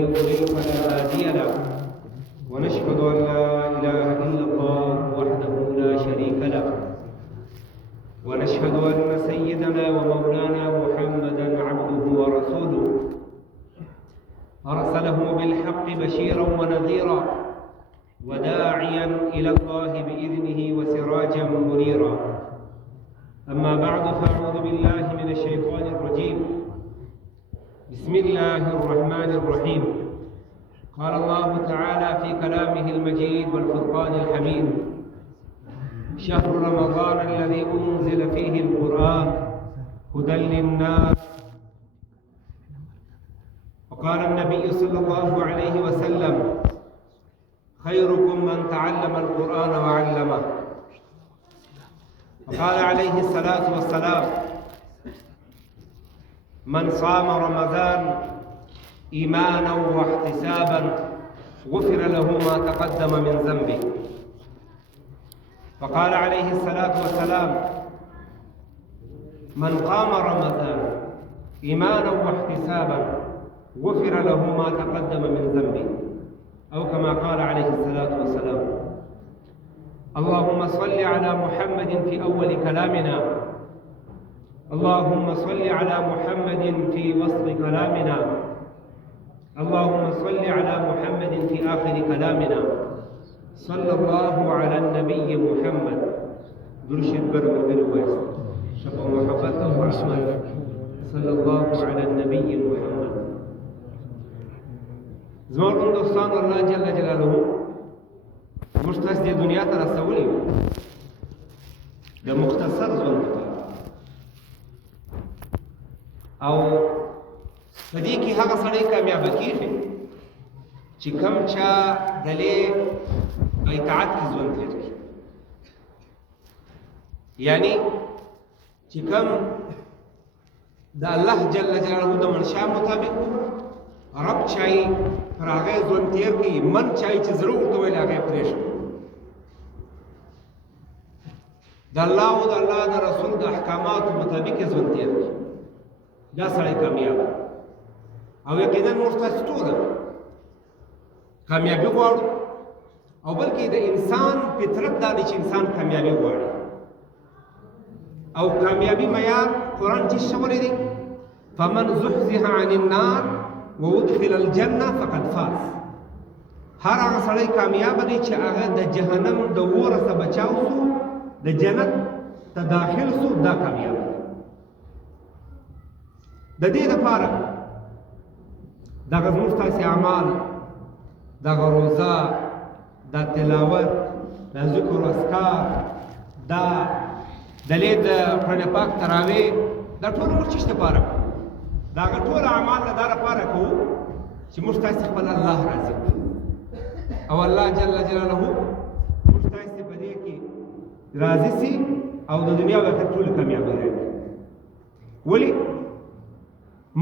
يضلل فلا هادي له ونشهد أن لا إله إلا الله وحده لا شريك له ونشهد أن سيدنا ومولانا محمدا عبده ورسوله أرسله بالحق بشيرا ونذيرا وداعيا إلى الله بإذنه وسراجا منيرا. أما بعد فأعوذ بالله من الشيطان الرجيم. بسم الله الرحمن الرحيم. قال الله تعالى في كلامه المجيد والفرقان الحميد: شهر رمضان الذي أنزل فيه القرآن هدى للناس. وقال النبي صلى الله عليه وسلم: خيركم من تعلم القرآن وعلمه. وقال عليه الصلاة والسلام: من صام رمضان إيمانا واحتسابا غفر له ما تقدم من ذنبه. وقال عليه الصلاة والسلام: من قام رمضان إيمانا واحتسابا غفر له ما تقدم من ذنبه، أو كما قال عليه الصلاة والسلام. اللهم صل على محمد في أول كلامنا، اللهم صل على محمد في وسط كلامنا، اللهم صل على محمد في آخر كلامنا. صلى الله على النبي محمد. درشد برمجل ويس شفا محبته وعصمه. صلى الله على النبي محمد. زمرون دوستان الله جل جلاله مشتاس دي دنیا ته رسولي د مختصر ژوند او پدې کې هغه سړی کامیاب کیږي چې کم چا دلې اطاعت کې ژوند کوي، یعنی چې کم د الله جل جلاله د منشا مطابق رب چای پر هغه ژوند تیر کوي، من چای چې زړه ورته ویل هغه پرېږدي. د الله او د الله د رسول د احکاماتو مطابق ژوند تیر کوي، دا سړی کامیاب. او یقینا موږ تاسو ټول کامیابي غواړو، او بلکې د انسان فطرت دا دی چې انسان کامیابي غواړي. او کامیابي معیار قرآن چې شولی دی: فمن زحزح عن النار وادخل الجنه فقد فاز. هر هغه سړی کامیاب دی چې هغه د جهنم د اور څخه بچاو سو، د جنت ته داخل سو، دا کامیاب دی. د دې لپاره دغه زموږ ستاسې اعمال، دغه روزه، دا تلاوت، دا ذکر و اذکار، دا دلې د قرآن پاک تراویح، دا ټول موږ څه لپاره کوو؟ دا هغه ټول اعمال دا لپاره کوو چې موږ ستاسې خپل الله راضي کړو، او الله جل جلاله موږ ستاسې په دې کې راضي سي او د دنیا او آخرت ټولې کامیابۍ راکړي. ولې؟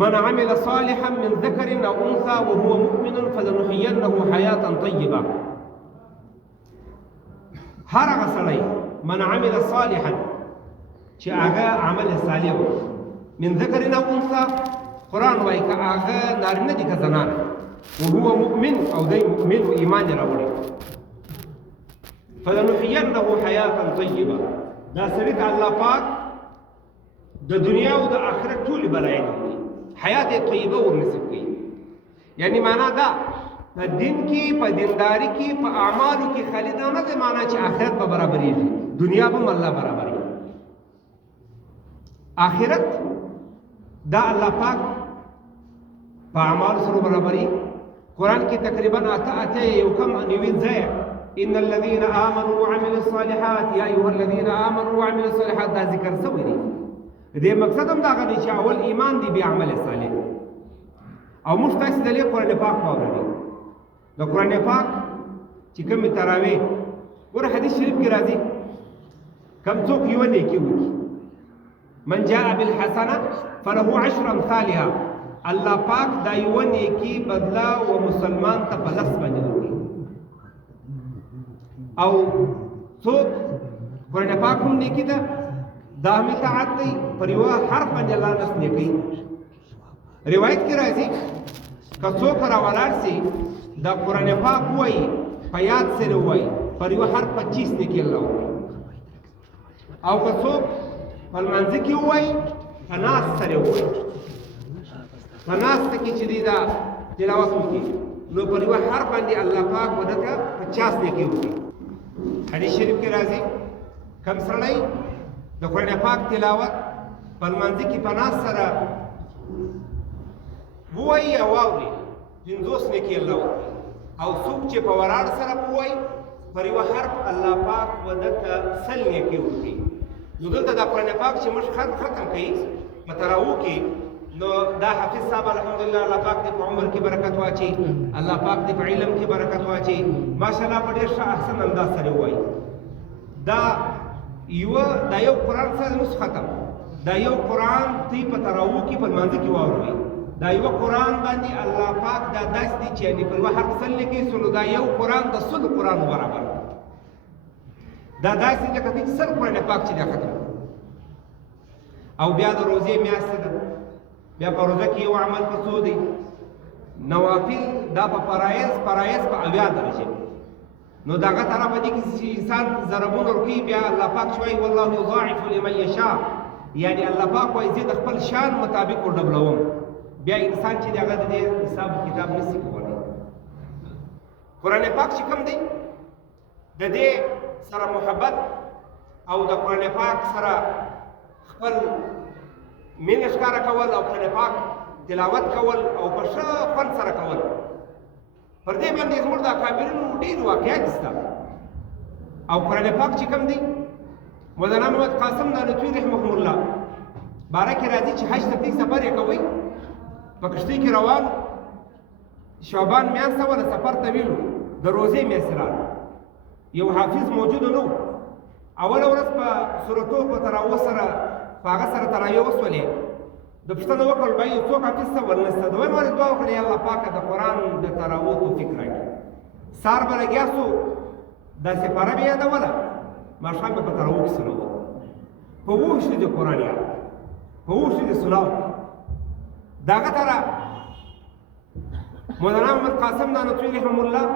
من عمل صالحا من ذكر او انثى وهو مؤمن فلنحيينه حياه طيبه. هر هغه سړی من عمل صالحا چې هغه عمل صالح من ذكر او انثى، قرآن وایي که هغه نارینه دي که زنانه، وهو مؤمن او دی مؤمن و ایمان یې راوړی، فلنحيينه حياه طيبه. دا سړي ته الله پاک د دنیا او د آخرت ټولې بلایې دي، حیات طیبه ورنصیب کوي. یعنی معنا دا په دین کې، په دینداري کې، په اعمالو کې خالي دا نه دی معنا چې آخرت به برابرېږي، دنیا به هم الله برابروي. آخرت دا الله پاک په اعمالو سره برابري. قرآن کې تقریبا اته یو کم نوي ځای ان الذين امنوا وعملوا الصالحات یا ایها الذين امنوا وعملوا الصالحات دا ذکر شوی دی. دې مقصد هم دا غواړي چې اول ایمان دی بیا عمل صالح. او موږ تاسو د قرآن پاک واورئ. د قرآن پاک چې کوم تراویح ور حدیث شریف کې راځي، کم څوک یو نیکی وکړي، من جاء بالحسنه فله 10 امثالها. الله پاک دا یو نیکی بدلا و مسلمان ته په لاس باندې ورکړي. او څوک قرآن پاک هم نیکی ده دا هم اطاعت دی، پر یو حرف باندې الله نس نیکی. روایت کې راځي که څوک راولاړ سي دا قرآن پاک وایي په یاد سره وایي پر یو حرف 25 نیکي الله ورکوي او که څوک په لمانځه کې ووایي په ناست سره ووایي په ناسته کې چې دی دا تلاوت وکړي نو پر یو حرف باندې الله پاک ودته 50 نیکي ورکوي حدیث شریف کې راځي کم سړی د قرآن پاک تلاوت په لمانځه کې په ناست سره ووایي او واوري 50 نیکي الله ورکوي او څوک چې په ولاړ سره ووایي پر یو حرف الله پاک ودته 100 نیکي ورکوي نو دلته د قرآن پاک چې موږ ختم کوي په تراوو کې نو دا حافظ صاحب الحمدلله الله پاک دې په عمر کې برکت واچي الله پاک دې په علم کې برکت واچي ماشاءالله په ډېر ښه احسن انداز سره وایي دا یو قرآن سره نو ختم دا یو قرآن تی په تراوو کې په لمانځه کې واوروي دا یو قرآن باندې الله پاک دا داسې دی چې یعنې پر حرف 100 لیکي نو دا یو قرآن د 100 قرآن برابر دا داسې لکه چې 100 قرآن پاک چې دا ختم او بیا د روزې میاشت ده بیا په روزه کې یو عمل په څو دی نوافل دا په فرایض په 80 درجه نو دغه طرف دي چې انسان ضربونه ورکوي بیا الله پاک شوی والله یضاعف لمن یشاء یعنی الله پاک وایي زه د خپل شان مطابق ورډبلوم بیا انسان چې دغه د حساب کتاب نشي کولی قرآن پاک چې کوم دی د دې سره محبت او د قرآن پاک سره خپل مینه ښکاره کول او قرآن پاک تلاوت کول او په ښه خوند سره کول پر دې باندې زموږ د اکابرینو ډېر واقعیت شته او قرآن پاک چې کوم دی مولانا محمد قاسم نانوتوي رحمه الله باره کې راځي چې حج ته تلئ سفر یې کوئ په کښتۍ کې روان شعبان میاشته وه د سفر طویل د روزې میاشتې راغله یو حافظ موجود نه و اوله ورځ په صورتو په تراوه سره په هغه سره تراویح وسولې د پوښتنه وکړل بیا یو څوک حافظ ته ورنسته دویم وارې دعا وکړه یا الله پاکه د قرآن د تراوو توفیق راکړي سهار به لګیا سو داسې پاره به یادوله ماښام به په تراوو کې سنو په اوښ د قرآن یاد په اوښ د سناو دغه طرح مولانا محمد قاسم نانوتوي رحمه الله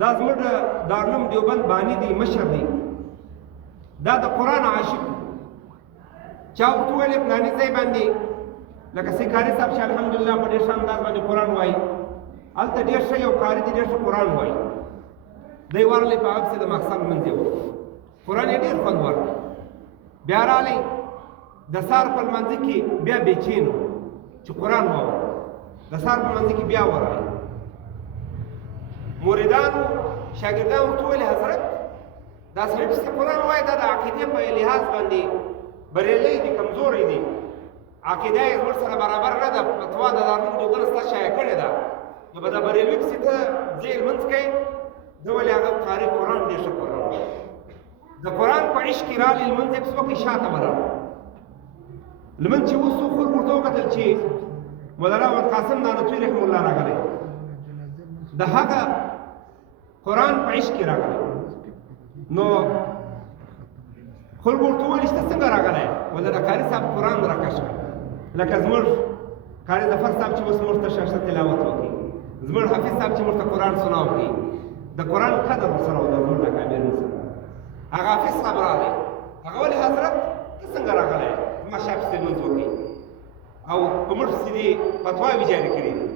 دا زموږ د دارالعلوم دیوبند بانی دی مشر دی دا د قرآن عاشق چا ورته وویل فلاني ځای باندې لکه سیکاري صاحب چې الحمدلله په ډېر ښه انداز باندې قرآن وایي هلته ډېر ښه یو قاري دی ډېر ښه قرآن وایي دی ورغلی په هغه پسې د ماښام لمونځ یې وکړ قرآن یې ډېر خوند ورکړ بیا راغلی د سهار په لمانځه کې بیا بېچین و چې قرآن واورو د سهار په لمانځه کې بیا ورغلی مریدانو شاګردانو ورته وویل حضرت دا سړی چې قرآن وایي دا د عقیدې په لحاظ باندې بریالی دی کمزوری دی عقیده یې زموږ سره برابر نه ده فتوا د دارالعلوم دیوبند ستا شایع کړې ده نو به د بریلوي پسې ته ځې لمونځ کوې ده ولې هغه قاري قرآن ډېر ښه قرآن د قرآن په عشق کې رالې لمونځ یې پسې وکړې شاته به راغلو لمونځ چې اوس څو خلک ورته وکتل چې مولانا محمد قاسم نانوتوي رحمه الله راغلی د هغه قرآن په عشق کې راغلی نو خلکو ورته وویل چې ته څنګه راغلی ویل د قاري صاحب قرآن راکش کړ لکه زموږ قاري ظفر صاحب چې اوس موږ ته ښه تلاوت وکړي زموږ حافظ صاحب چې موږ ته قرآن سنا وکړي د قرآن قدر ورسره و د زموږ د اکابرینو سره هغه حافظ صاحب راغلی هغه ولې حضرت ته څنګه راغلی زما شا پسې لمونځ وکړي او په موږ پسې دې فتواوې جاري کړي دي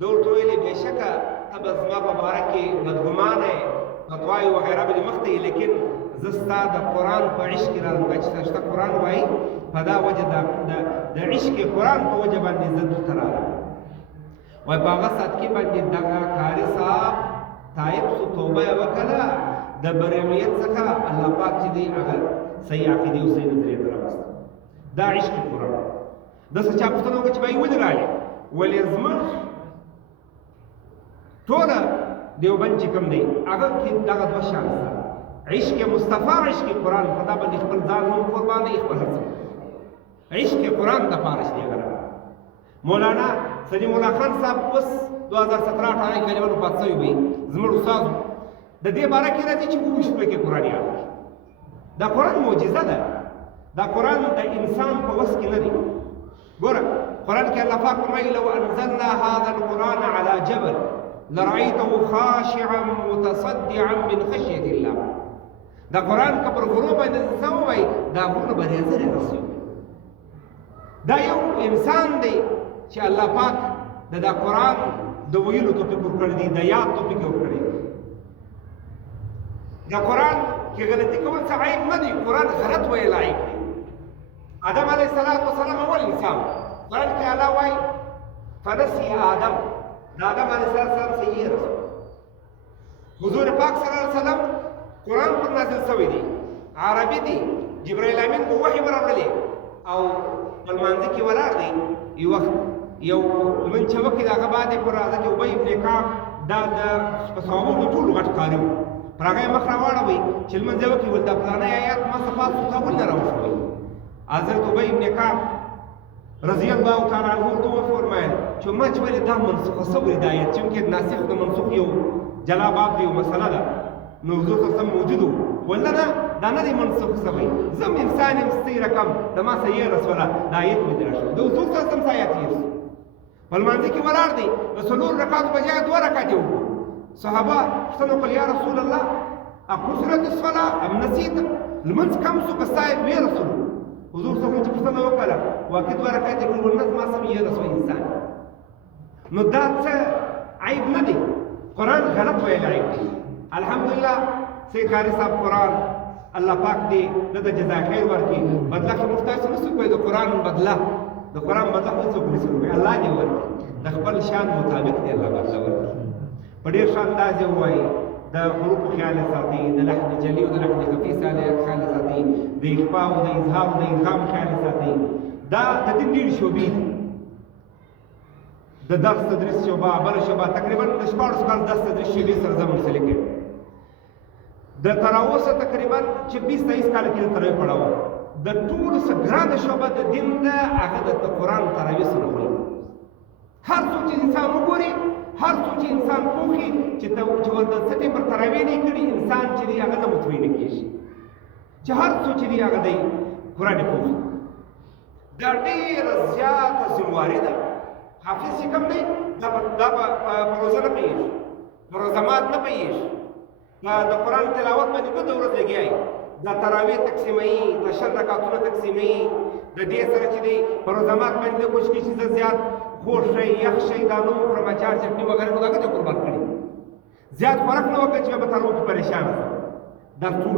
ده ورته ویلې بېشکه ته به زما په باره کې بدګمانه یې فتواوې وغیره به دې مخته یې لیکن زه ستا د قرآن په عشق کې راغلم دا چې ته قرآن وایي په دا وجه د عشق قرآن په وجه باندې زه دلته راغلم وایي په هغه ساعت کې باندې دغه قاري صاحب تایب سو توبه یې وکړه د بریلیت څخه الله پاک چې دی هغه صحیح عقیدې او صحیح نظریې ته راوسته دا عشق قرآن داسې چا پوښتنه وکړه چې بایي ولې راغلې ولې زموږ ټوله دیوبند چې کوم دی هغه کې دغه دوه شان شته عشق مصطفی عشق قرآن په دا باندې خپل ځان هم قربان دی خپل هر څه عشق قرآن د پاره چې هغه مولانا سلیم الله خان صاحب اوس 2017-18 کې له پات شوی وي زموږ استاد د دې باره کې راځي چې وګورئ په کې قرآن یاد دا قرآن معجزه ده دا قرآن د انسان په وس کې نه دی ګوره قرآن کې الله پاک فرمایي لو انزلنا هذا القرآن على جبل لرأيته خاشعا متصدعا من خشية الله. دا قرآن که پر غرو باندې څه ووایي دا غرونه به ریزه رسي. دا یو انسان دی چې الله پاک دا قرآن د ویلو توفیق ورکړی دی، د یاد توفیق ورکړی دی. دا قرآن کې غلطي کول څه عیب نه دی، قرآن غلط ویل عیب دی. آدم علیه السلام اول انسان، قرآن کې الله وایي فنسي آدم، دا آدم علیه السلام صحیح رسول. حضور پاک صلی الله علیه وسلم قرآن پر نازل شوی دی، عربي دی، جبرائیل امین کو وحی ورغلی او په لمانځه کې ولاړ دی. یو وخت یو لمونځ چې وکړي د هغه بعد یې پر حضرت ابی ابن کعب دا د په صحابو ټولو غټ قاري و، پر هغه یې مخ راواړوئ چې لمونځ یې وکړي ول دا فلانی آیات ما صفات څخه ولې راوښوئ. حضرت ابی ابن کعب رضی الله تعالی عنه ورته وفرمایل چې ما چې ولې دا منسوخه شوې دا آیت چونکې ناسخ د منسوخ یو جلا باب دی، یو مسله ده، نو حضور صلی الله علیه وسلم موجود و ولا نه دا نه دی منسوخ شوی، زم انسان یم ستې رقم د ما صحیح رسوله دا آیت مې درا شو. د حضور صلی الله علیه وسلم څه آیت تېر شو، په لمانځه کې ولاړ دی، د څلور رکعاتو بجای 2 رکعات یې وکړو. صحابه پوښتنه وکړل یا رسول الله اقصرت الصلاه ام نسیت، لمونځ کم شو که ستا ویې رسولو. حضور صلی الله علیه وسلم چې پوښتنه وکړله واقع 2 رکعات یې وکړل، ولنس ما سم یې رسول انسان. نو دا څه عیب نه دی، قرآن غلط ویل عیب دی. الحمدلله سید قاری صاحب قرآن الله پاک دې دته جزای خیر ورکړي، بدله خو موږ تاسو نشو کولی، د قرآن بدله خو څوک نشي کولی، الله دې ورکړي، د خپل شان مطابق دې الله بدله ورکړي. په ډېر ښه انداز یې ووایي، د حروفو خیال یې ساتي، د لحن جلي او د لحن خفي خیال یې ساتي، د اخفا او د اظهار او د ادغام خیال یې ساتي. دا د دې ډېرې شعبې دي، د درس تدریس شعبه، بله شعبه، تقریبا د 14 کال درس تدریس شعبې سره زه منسلک یم. د تر اوسه تقریبا چې 20-23 کاله کې د تراویح پړاوه، د ټولو څه ګرانه شعبه د دین ده هغه د قرآن تراویح سره وایي. هر څوک چې انسان وګوري، هر څوک چې انسان پوښي چې ورته څه ټیم پر تراویح نه کړي، انسان چې دی هغه نه مطمئنه کېږي چې هر څوک چې دی هغه دی قرآن پوښي. دا ډېره زیاته ذمواري ده. حافظ چې کوم دی دا په روزه نه پوهېږي، په روزه مات نه پوهېږي، د قرآن تلاوت باندې 2 ورځې لګیا وي، دا تراویح تقسیموي، د 10 رکعتونه تقسیموي، د دې سره چې دی په روزه مات باندې کوشش کوي چې زه زیات خوږ شی یخ شی دا نه وخورم، اچار چټني وغیره نو دا هغه ته قربان کړي، زیات خوراک نه وکړي چې به په تاروح کې پریشانه شم. دا ټول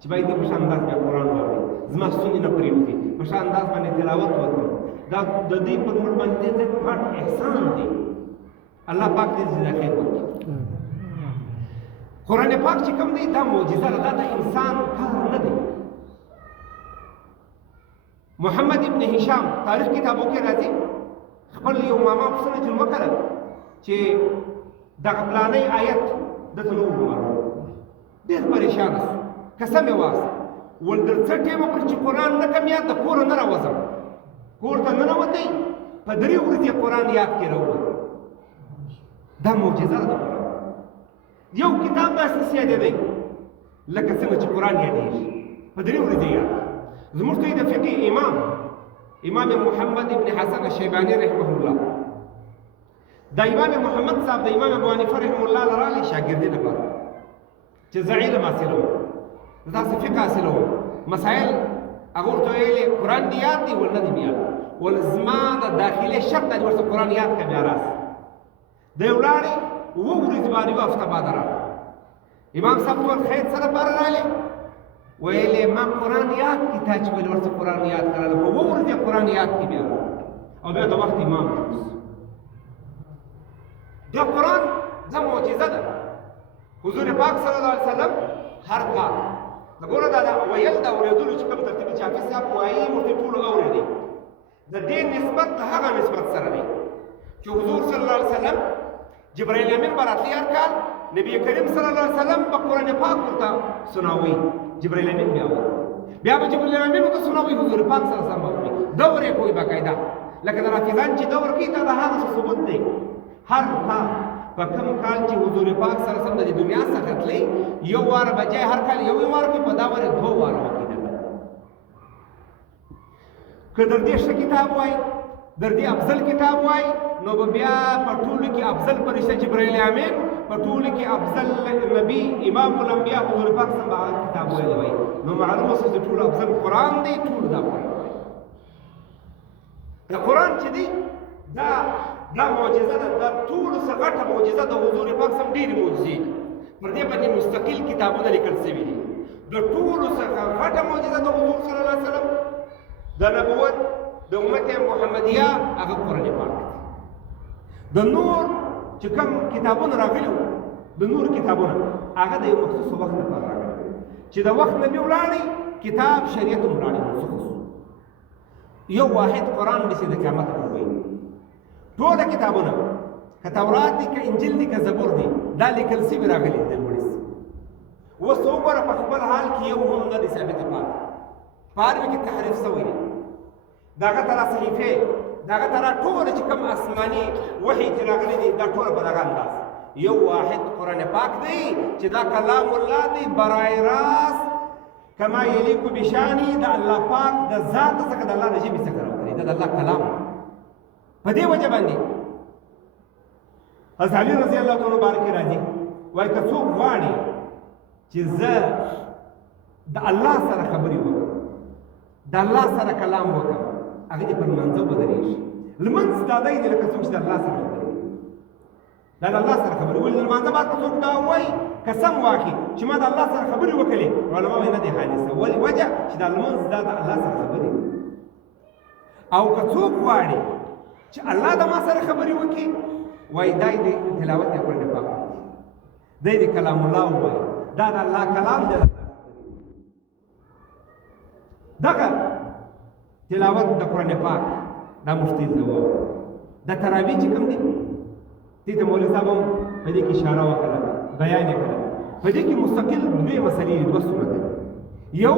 چې باید په ښه انداز بیا قرآن واوري، زما ستوني نه پرېوځي، په ښه انداز باندې تلاوت وکړم. دا د دې پر موږ باندې د غټ احسان دی، الله پاک دې جزا خیر ورکړي. قرآن پاک چې کوم دی دا معجزه ده، دا د انسان کار نه دی. محمد ابن هشام تاریخ کتابو کې راځي، خپل یو ماما پوښتنه چې وکړه چې دغه پلانی آیت دته نو وګورم، ډېر پریشان شو، قسم یې واسه ول در څه ټیمه پر چې قرآن نه کم یاد د کوره نه راوځم، کور ته ننوتی په 3 ورځې قرآن یاد کې راووت. دا معجزه ده. یو کتاب داسې یادېدی لکه څنګه چې قرآن یادېږي په 3 ورځې یاد. زموږ ته د فقه امام محمد ابن حسن الشیبانی رحمه الله، دا امام محمد صاحب د امام ابو حنیفه رحمه الله لرالی شاګردي لپاره چې زه علم حاصلوم، داسې فقه حاصلوم، مسایل هغه ورته ویلې قرآن دې یاد دی ول نه دی یاد، ول زما د داخلي شرط دی ورته قرآن یاد کړه بیا راس دی ولاړې 2 ورځې باندې یوه هفته بعد راغی. امام صاحب ټول خیر سره لپاره راغلی، ویلې ما قرآن یاد کړي، تا چې ویل ورته قرآن یاد کړه، په 2 ورځې قرآن یاد کړي بیا او بیا د وخت امام دا قرآن دا معجزه ده. حضور پاک صلی الله علیه وسلم هر کال د ګوره دا ویل د اورېدلو چې کوم ترتیب چې حافظ صاحب وایي ورته ټولو اورېدي، د دې نسبت د هغه نسبت سره دی چې حضور صلی الله علیه وسلم جبرائیل امین به راتلی هر کال، نبی کریم صلی الله علیه وسلم په قرآن پاک ورته سناوي، جبرائیل امین بیا به جبرائیل امین ورته سناوي، حضور پاک صلی الله علیه وسلم دور یې کوي باقاعده، لکه د رافضان چې دور کوي دا د هغه ثبوت دی. هر کال په کوم کال چې حضور پاک صلی الله علیه وسلم د دنیا څخه تللی، یو وار بجای هر کال یو وار کوي، په دا واره 2 واره وکړي. که در دې ښه کتاب وای در دې افضل کتاب وای نو به بیا په ټولو کې افضل فرشته جبرائیل امین، په ټولو کې افضل نبی امام الانبیاء حضور پاک صلی الله علیه کتاب ویلی وای. نو معلومه شوه چې ټولو افضل قرآن دی، ټولو دا قرآن دی. د قرآن چې دی دا معجزه ده، دا ټولو څخه غټه معجزه د حضور پاک صلی الله ډېرې معجزې دي. پر دې باندې مستقل کتابونه لیکل شوي دي. د ټولو څخه غټه معجزه د حضور صلی الله علیه وسلم د نبوت د امت محمدیه هغه قرآن پاک دی. د نور چې کوم کتابونه راغلي وو، د نور کتابونه هغه د یو مخصوص وخت لپاره راغلي، چې د وخت نه بیا ولاړی کتاب شریعت هم ولاړی منسوخ شو. یو واحد قرآن داسې د قیامت پورې وایي. ټوله کتابونه که تورات دي، که انجیل دي، که زبور دي، دا لیکل سوي راغلي دي د لوړې سي. اوس وګوره په خپل حال کې یو هم نه دی ثابت پاتې، په هر کې تحریف شوی دی. د هغه ته را صحیفې، د هغه ته را ټوله چې کوم آسماني وحي چې راغلي دي دا ټوله په دغه انداز یو واحد قرآن پاک دی چې دا کلام الله دی برای راست کما یلیکو بشانی د الله پاک د ذات څخه د الله د ژبې څخه راوتلی دا د الله کلام. په دې وجه باندې حضرت علي رضی الله تعالی مبارک راځي وایي که څوک غواړي چې زه د الله سره خبرې وکړم، د الله سره کلام وکړم، هغه دې پر لمانځه ودرېږي. لمونځ دا دی لکه څوک چې د الله سره خبرې کوي، دا د الله سره خبرې ولې د لمانځه بعد که څوک دا وایي قسم واخلي چې ما د الله سره خبرې وکړلې، علما وایي نه دی خالصه. ولې وجه چې دا لمونځ دا د الله سره خبرې دي. او که څوک غواړي چې الله د ما سره خبرې وکړي، وایي دا د تلاوت د قرآن پاک دی، د کلام الله وایي دا د الله کلام دی. دغه تلاوت د قرآن پاک دا مفتي ته وایي. د تراویح چې کوم دی دې ته مولوي صاحب هم په دې کې اشاره وکړه، بیان یې کړه. په دې کې مستقل دوې مسلې دي، دوه سنت. یو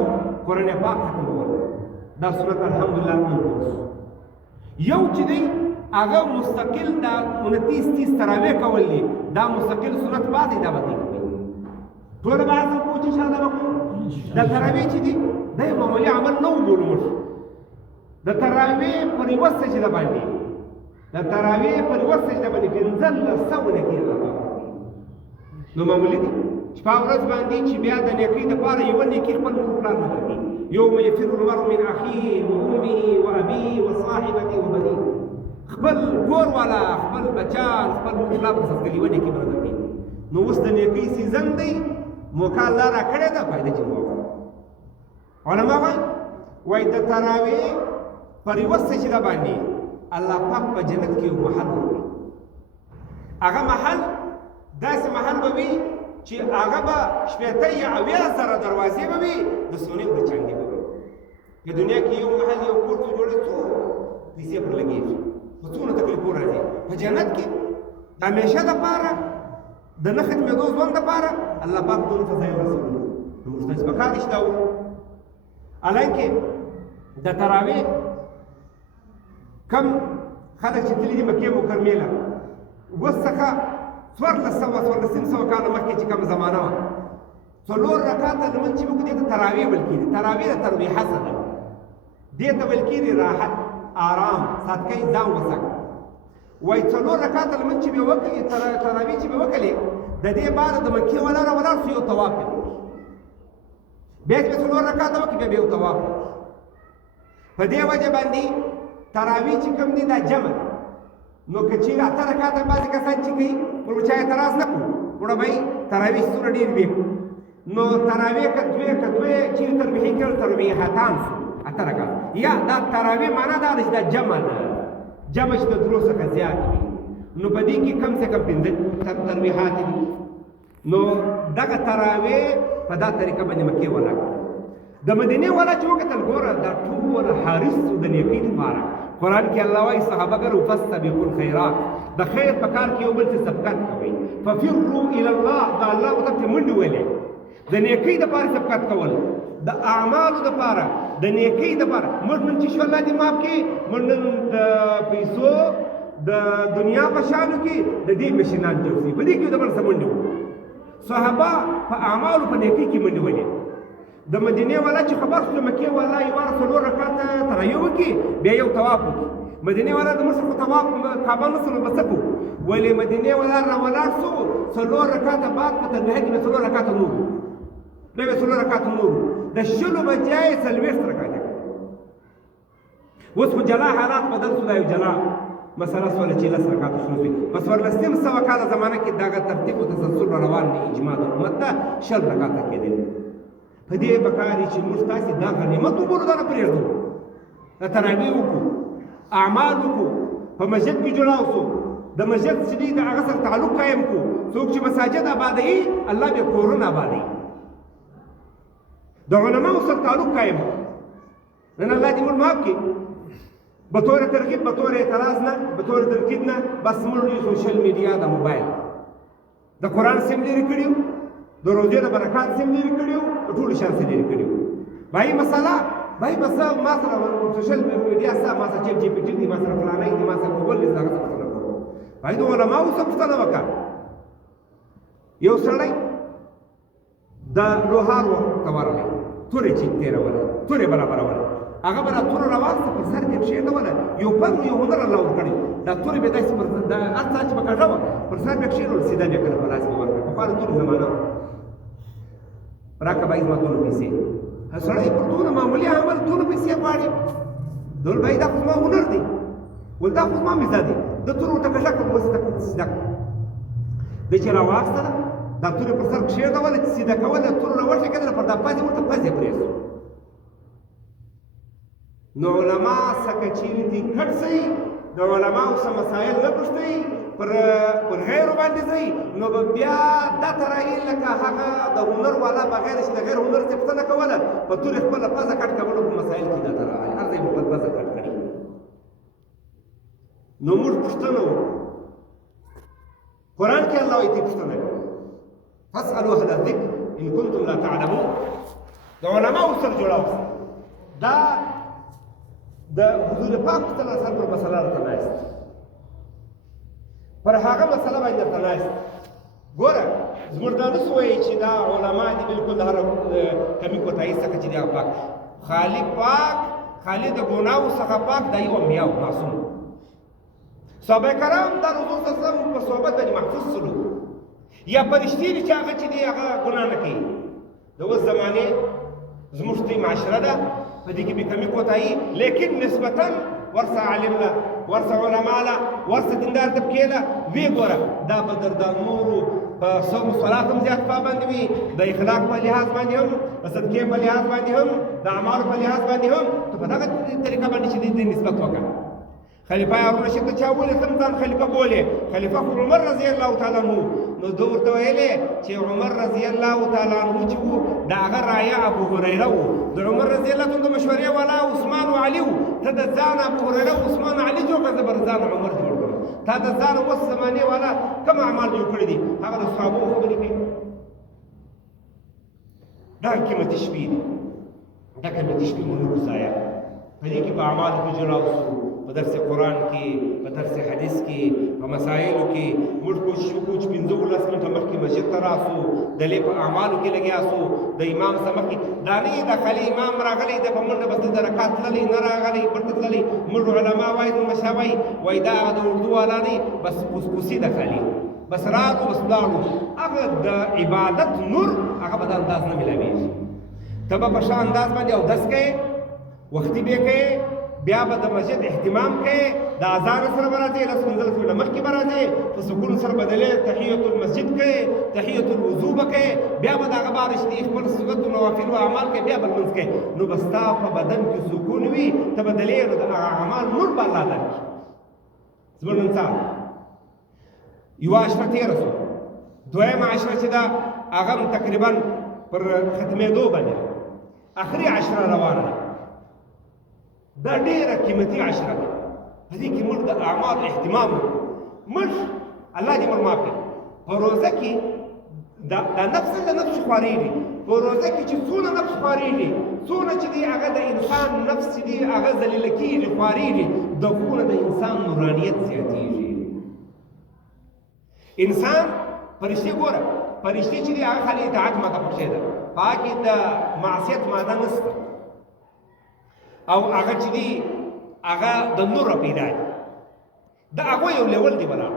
قرآن پاک ختمول، دا سنت الحمدلله منقول. یو چې دی هغه مستقل دا 29 تراویح کول دي، دا مستقل سنت پاتې دا به کوي. ټول به هڅه کوو چې انشاءالله به کوو. دا تراویح چې دي دا یو معمولي عمل نه وبولو موږ. د تراویح پر یوه سجده باندې، د تراویح پر یوه سجده باندې 1500 نکي الله پاک نو معمولي دي چې په ورځ باندې چې بیا د نیکۍ دپاره یوه نیکي خپل مور پلار نه درکوي. یوم یفر المرء من اخیه وامه وابیه وصاحبته وبنیه، خپل کور والا، خپل بچان، خپل مور پلار په سزګلي یوه نیکي به نه درکوي. نو اوس د نیکۍ سیزن دی، موقع الله را کړې ده، فایده چې وکړو. علما وایي د تراویح پر یوه سجده باندې الله پاک په جنت کې یو محل ورکړي. هغه محل داسې محل به وي چې هغه به 80,000 دروازې به وي، د سونې د چنګې به وي. په دنیا کې یو محل یو کور ته جوړې څو پیسې پر لګېږي، په څومره تکلیفونه راځي. په جنت کې د همیشه دپاره د نه ختمېدو ژوند دپاره الله پاک دونه فضایل رسولي. نو موږ ته پکار دي چې دا وکړو. حالانکې د تراویح کم خلک چې تللي دي مکې مکرمې له اوس څخه 1400 کاله مخکې چې کوم زمانه وه، 4 رکعاته لمونځ چې موږ دې ته تراویح ویل کېږي. تراویح د ترویحه څه ده؟ دې ته ویل کېږي راحت، آرام، سادګۍ، ځان وسکه. وایي 4 رکعاته لمونځ چې به وکړي، تراویح چې به وکړلې، د دې بعد د مکې ولاړ شو، یو طواف یې وکړي. بیا چې 4 رکعاته وکړي، بیا به یو طواف وکړي. په دې وجه باندې تراویح چې کوم دي دا جمع ده. نو که چېرې 8 رکعاته بعضې کسان چې کوي نو چا اعتراض نه کړو، وړه به یې تراویح څومره ډېر وي. نو تراویح که دوې چېرې تربیحي کړل، تربیحتان شو 8 رکعاته. یا دا تراویح معنا دا ده چې دا جمع ده، جمع چې د درو څخه زیات وي. نو په دې کې کم سے کم 5 تربیحات دي. نو دغه تراویح په دا طریقه باندې مکې ولاړ. د مدینې والا چې وکتل، ګوره دا ټول حارس د نیکۍ دپاره. قرآن کې الله وایي صحابه ګرو فاستبقوا الخیرات، د خیر په کار کې یو بل ته سبقت کوئ. ففروا الی الله، د الله مطلب چې منډې ویلې، د نیکۍ دپاره سبقت کول، د اعمالو دپاره، د نیکۍ دپاره. موږ نن چې شو الله دې معاف کړي، موږ نن د پیسو د دنیا په شانو کې د دې مشینان جوړ شي، په دې کې د بل څه منډې وکړو. صحابه په اعمالو په نیکۍ کې منډې ویلې. د مدینې والا چې خبر شو مکې والا یې واره 4 رکعاته تراویح وکړي، بیا یو طواف وکړي. مدینه والا د مشر خو طواف کعبه نه سو نو بس کو ولې مدینه والا را ولاړ سو څلور رکعاته بعد په تنبیه کې څلور رکعاته نور بیا څلور رکعاته نور د شلو بجای څلوېښت رکعاته اوس خو جلا حالات بدل سو دا یو جلا مسله سوله چې لس رکعاته شروع شوي په څوارلسم سوه کاله زمانه کې دغه ترتیب او تسلسل روان دی اجماع د امت ته شل رکعاته کېدل په دې پکار دی چې موږ تاسې دا غنیمت وګورو دا نه پرېږدو د تراویح وکړو اعمال وکړو په مسجد کې جوړاو سو د مسجد چې دی د هغه سره تعلق قایم کړو څوک چې مساجد آبادوي الله بیا کورونه آبادوي د علماو سره تعلق قایم کړو نن الله دې موږ معاف کړي بطور ترغیب بطور اعتراض نه بطور تنقید نه بس موږ سوشل میډیا د موبایل د قرآن سیم لرې کړي د روزې د برکات سیم لرې کړي د ټولو شان سیم لرې کړي بای مسله بای بس ما سره سوشل میډیا سره ما سره چیپ جی پی ټي دی ما سره فلانه دی ما سره ګوګل دی هغه څه پوښتنه کوو بای د علماو څه پوښتنه وکړه یو سړی د لوهار ته ورغی تورې چې تېروله تورې برابروله هغه به را توره راواخیسته پر سر دې کښېنوله یو فن یو هنر الله ورکړی دا تورې به داسې د هر څه چې به کږه وه پر سر بیا کښېنول سیده بیا کله په لاس کې ورکړه پخوا د تورې زمانه راکړه بای زما دونه پیسې سړی پر دونه معمولي عمل دونه پیسې غواړي دول بای دا خو زما هنر دی ول دا خو زما مزه دی د تورو ورته کږه کړه اوس ته سیده کړه دی چې راواخیستله دا تورې پر سر کښېږدوله چې سیده کوله تورو راوښېږېدله پر دا پزې ورته پزې پرېږدو نو علما څخه چیرې دي کټ شي د علماو څه مسایل نه پوښتئ پر غیرو باندې ځئ نو به بیا دا ترایي لکه هغه د هنر والا بغیر چې د غیر هنر څه پوښتنه کوله په تورې خپله پزه کټ کولو په مسایل کې دا ترایي هر ځای به خپل پزه کټ کړي نو موږ پوښتنه وکړو قرآن کې الله وایي دې پوښتنه کوي فاسألوا أهل الذکر إن كنتم لا تعلمون د علماو سره جوړاو دا د حضور پاک صلی الله علیه وسلم پر مسله راته ناست پر هغه مسله باندې راته ناست ګوره زموږ دا نه وایي چې دا علما دي بلکل د هر کمی کوتاهي څخه چې دی پاک خالي پاک خالي د ګناهو څخه پاک دا یو انبیاء معصوم صحابه کرام دا رسول صلی الله علیه وسلم په صحبت باندې محفوظ سلوک یا فرشتي دي چې هغه چې دی هغه ګناه نه کوي د اوس زمانې زموږ ته معاشره ده په دې کې به کمی کوتاهي لیکن نسبتا ورسه عالم له ورسه علما له ورسه دیندار طبقې له ویې ګوره دا به در د نورو په صوم صلات هم زیات پابند وي د اخلاق په لحاظ باندې هم د صدقې په لحاظ باندې هم د اعمالو په لحاظ باندې هم ته په دغه طریقه باندې چې دې نسبت وکړه خلیفه هارون رشید ته چا ولې ته ځان خلیفه بولې خلیفه خو عمر رضی الله تعالی عنه نو ده ورته ویلې چې عمر رضی الله تعالی عنه چې و د هغه رایه ابو هریره و د عمر رضی الله تعالی د مشورې والا عثمان و علي و ته د ځان ابو هریره و عثمان علي جوړ کړه زه به ځان عمر جوړ کړم تا د ځان اوس زمانې والا کوم اعمال جوړ کړي دي هغه د صحابو خبرې کوي دا قیمتي شپې دي دا قیمتي شپې مونږ نه ضایع په دې کې په اعمالو کې جوړاو سو په درس قرآن کې په درس حدیث کې په مسایلو کې موږ کوشش وکړو چې 15 منټه مخکې مسجد ته راسو دلې په اعمالو کې لګیا سو د امام سره مخکې دا نه د خالي امام راغلی د په منډه بس د رکعت تللی نه راغلی پرته تللی موږ علما وایي مشاوي وایي دا د اردو والا نه بس پوسپوسي د خالي بس راغو بس لاړو هغه د عبادت نور هغه په انداز نه ملاویږي ته به په شان انداز باندې اودس کوې وختي به کوې بیا به د مسجد اهتمام کوي د اذان سره به راځې 10 15 منټه مخکې به راځې په سکون سره به دلې تحیت المسجد کوي تحیت الوضو به کوي بیا به د هغه باره چې خپل سنت و نوافل و اعمال کوي بیا به لمونځ کوي نو به ستا په بدن کې سکون وي ته به دلې نو د هغه اعمال نور به الله درکړي زموږ انسان یوه عشره تېره سوه دویمه عشره چې ده هغه تقریبا پر ختمېدو باندې اخري عشره روانه ده دا ډېره قیمتي عشره ده په دې کې موږ د اعمال اهتمام وکړو موږ الله دې موږ معاف کړي په روزه کې دا نفس له نفس خوارېږي په روزه کې چې څونه نفس خوارېږي څونه چې دی هغه د انسان نفس چې دی هغه ذلیله کېږي خوارېږي دغونه د انسان نورانیت زیاتېږي انسان فرشتې ګوره فرشتې چې دی هغه خالي اطاعت ماده پکښې ده په هغه کې د معصیت ماده نشته او هغه چې دی هغه د نور پیدا دي دا هغه یو لیول دی ولا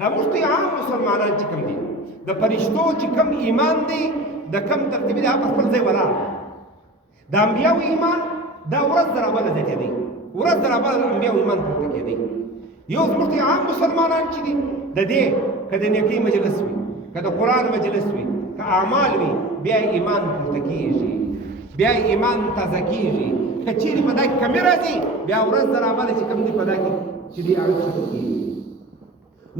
دا مفتي عام مسلمانان چې کوم دي د فرشتو چې کوم ایمان دی د کم ترتیب دی هغه خپل ځای ولا د انبیاو ایمان دا ورځ درابله ځکه دی ورځ درابله انبیاو ایمان پورته کېدی یو مفتي عام مسلمانان چې دي د دې کده نیکی مجلس وي کده قرآن مجلس وي که اعمال وي بیا ایمان پورته کېږي بیا ایمان تازه کېږي که چیرې په دا کې کمې راځي بیا ورځ درابله چې کوم دی په دا کې چې دی هغه ښه کېږي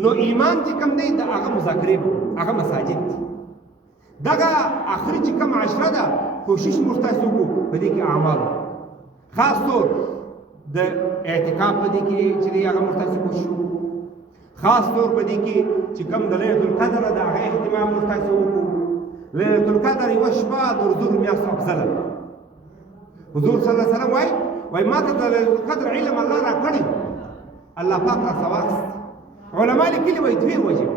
نو ایمان چې کوم دی د هغه مذاکرې هغه مساجد دي دغه آخري چې کوم عشره ده کوشش موږ تاسو وکړو په دې کې اعمال خاص طور د اعتکاف په دې کې چې دی هغه موږ تاسو کوشش وکړو خاص طور په دې کې چې کوم د لیلة القدر ده هغه اهتمام موږ تاسو وکړو لیلة القدر یوه شپه د حضور میاشتو افضله ده حضور صلی الله علیه وسلم وایي ما ته د لیلة القدر علم الله را کړی الله پاک را سواست علما لیکلي وایي دوې وجې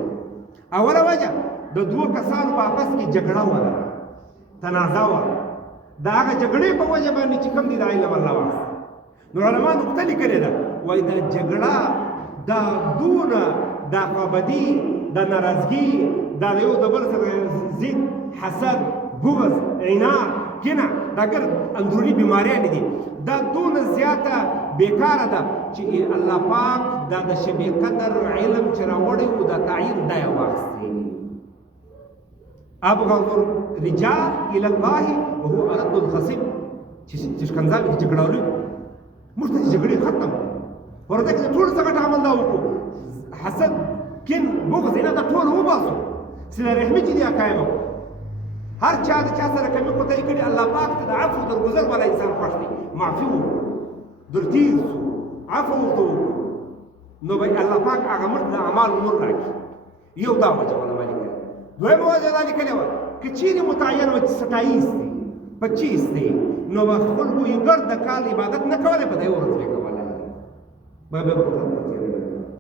اوله وجه د دوو کسانو په آپس کې جګړه وه تنازع وه د هغه جګړې په وجه باندې چې کوم دي د علم الله واست نو علما نقطه لیکلې ده وایي دا جګړه دا دونه دا خوابدي دا ناراضګي دا د یو د بل سره ضد حسد بغض عناد کینه دا ګر اندروني بیماریانې دي دا دونه زیاته بیکاره ده چې الله پاک دا د شب قدر علم چې راوړی و دا تعین دا یې واخیستی ابغض الرجال الى الله وهو ارد الخصم چې ښکنځا مې جګړاولي موږ ته جګړې ختم ورته کې ټول څه ګټه عمل دا وکړو حسد کین بغض نه دا ټول وباسو صله رحمي چې دی قائم هر چا د چا سره کمی کوتاهي کړي الله پاک ته د عفو درګذر والا انسان خوښ دی معافي وکړو درتیز شو عفو ورته وکړو نو به الله پاک هغه مرد د اعمال نور راکړي یو دا وجه علما لیکلې دویمه وجه دا لیکلې وه که چیرې متعین وه چې 27 دی 25 دی نو به خلکو یې ګرد د کال عبادت نه کولی په دې ورځ به یې کولی به